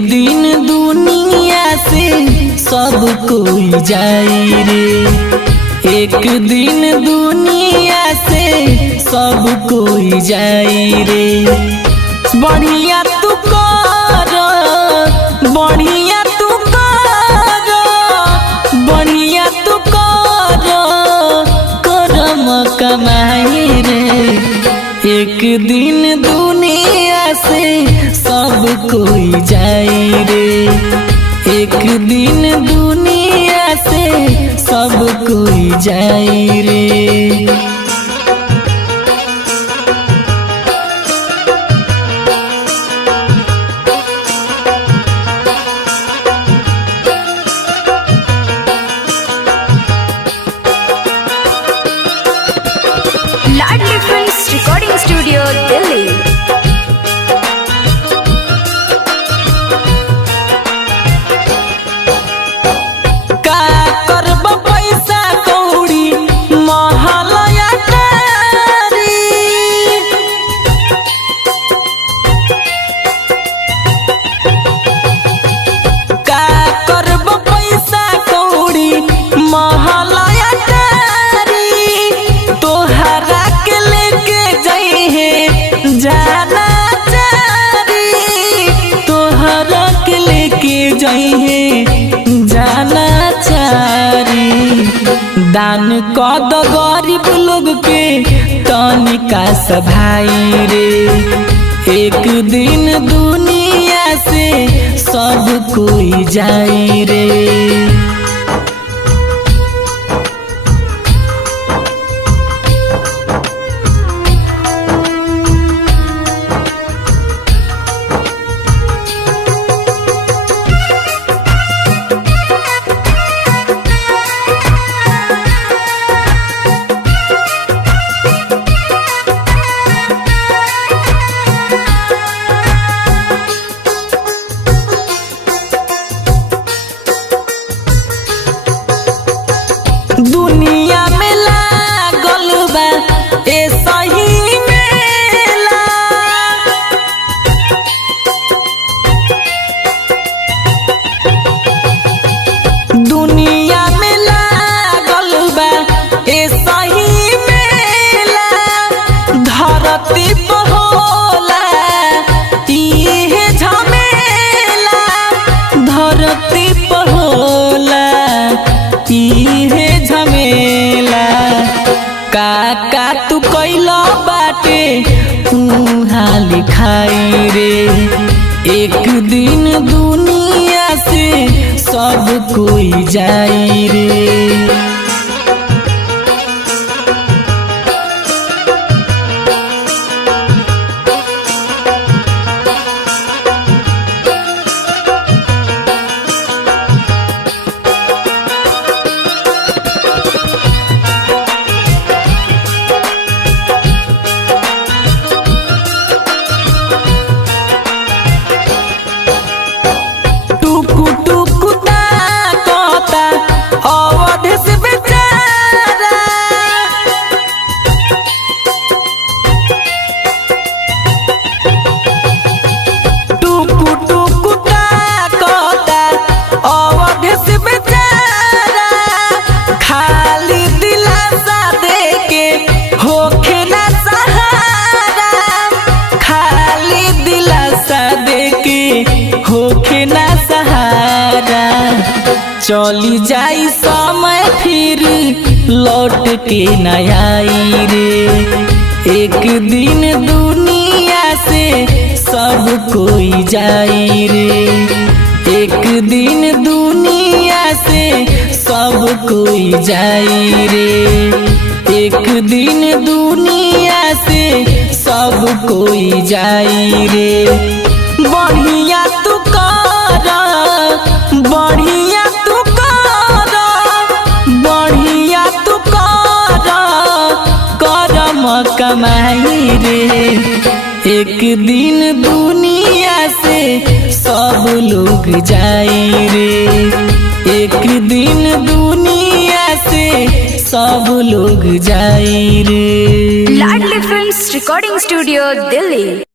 दिन दुनिया से सब कोई जाई रे। एक दिन दुनिया से सब कोई जाई रे। बढ़िया तू कर, बढ़िया तू कर, बढ़िया तू कर, करम कमाई रे। एक दिन दुनिया से सब कोई जाई रे। एक दिन दुनिया से सब कोई जाई रे। लाडली फिल्म्स रिकॉर्डिंग स्टूडियो दिल्ली। का करब पैसा कौड़ी महलया तारी। का करब पैसा कौड़ी महलया तारी। तोहरा के लेके जइहे जाना चारी। तोहरा के लेके जइहे जाना चारी। दान कद गरीब लोग के तनिका सभाई रे। एक दिन दुनिया से सब कोई जाई रे। दुनिया में लागल बा ए सही मेला। दुनिया में लागल बा ए सही मेला। धरती पर होला इहे झमेला। धरती पर होला इहे झमेला। का तू कैला बाटे उहाँ लिखाई रे। एक दिन दुनिया से सब कोई जाई रे। टुकु टुकु ताकता अवध से बेचारा। टुकु टुकु ताकता अवध से बेचारा। खाली दिलासा देके होखे ना सहारा। खाली दिलासा देके होखे ना सहारा। चली जाई समय फिर लौट के न आई रे। एक दिन दुनिया से सब कोई जाई रे। एक दिन दुनिया से सब कोई जाई रे। एक दिन दुनिया से सब कोई जाई रे। बढ़िया तू कर, बढ़िया तू कर, बढ़िया तू कर, करम कमाई रे। एक दिन दुनिया से सब लोग जाई रे। एक दिन दुनिया से सब लोग जाई रे। लाडली फिल्म्स रिकॉर्डिंग स्टूडियो दिल्ली।